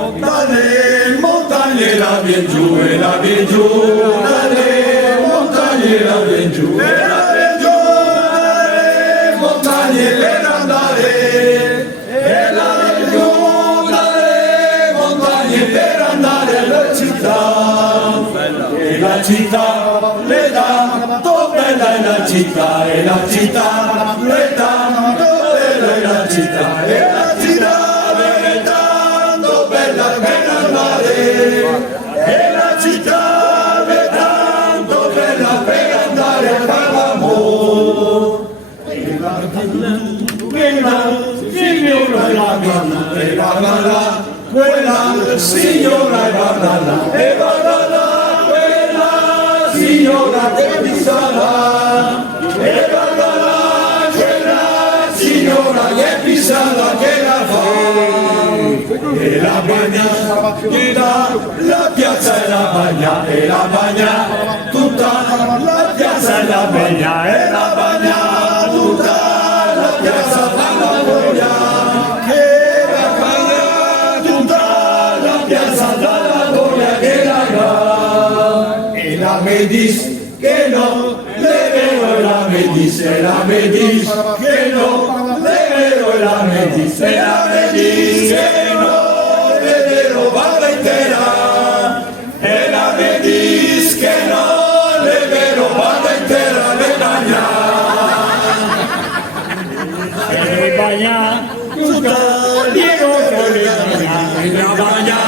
Dalle montagne la vien giù e la vien giù, dalle montagne la vien giù e la vien giù, dalle montagne per andare, e la vien giù, dalle montagne per andare alla città, e la città le dà, dove bella è la città, e la città le dà, dove bella è la città, e la città le dà, dove bella per andare, e la città le dà, dove bella per andare a Palamò. E la signora e la galla, e la galla, quella signora e la galla, e la galla, quella signora che mi sarà, e la galla, quella signora che mi sarà che la fa, e la bagna tutta la piazza e la bagna, e la bagna tutta la piazza e la bagna, e la bagna tutta la piazza dalla voglia, che la bagna tutta la piazza dalla voglia che la ga, e la medis che no, le vero e la medis, e la medis che no, le vero e la medis, e la medis che no, le vero vada intera, e la medis che no, le vero vada intera le bagna, E bagna tutto di rotto le bagna, e la bagna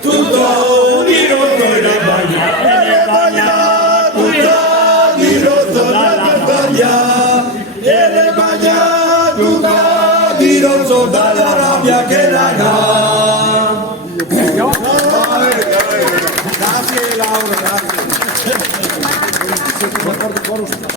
tutto di rotto e la bagna, e la bagna tutta di rotto dalla rabbia, e le bagna tutta di rotto dalla rabbia che la dà. Grazie Laura, grazie.